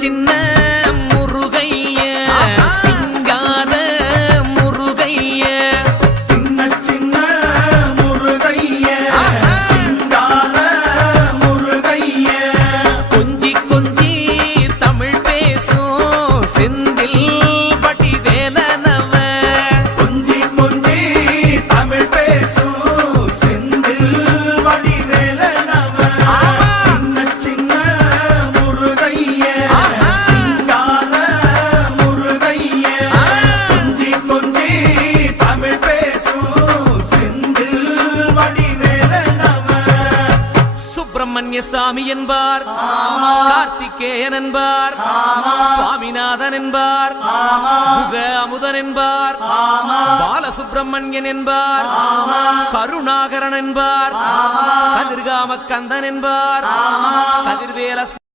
சின்ன முருகைய சிங்கார முருகைய சின்ன சின்ன முருகைய சிங்கார முருகைய கொஞ்சி கொஞ்சி தமிழ் பேசும் செந்தில் வடிவேலனவ கொஞ்சி கொஞ்சி தமிழ் பேசும் செந்தில் வடிவேலனவ சின்ன சின்ன முருகைய சிங்கார முருகைய கொஞ்சி கொஞ்சி தமிழ் பேசும் செந்தில் வடிவேலனவ சுப்பிரமணிய சாமி என்பார், கார்த்திகேயன் என்பார், சுவாமிநாதன் என்பார், முக அமுதன் என்பார், பாலசுப்பிரமணியன் என்பார், கருணாகரன் என்பார், கதிர்காம கந்தன் என்பார், கதிர்வேல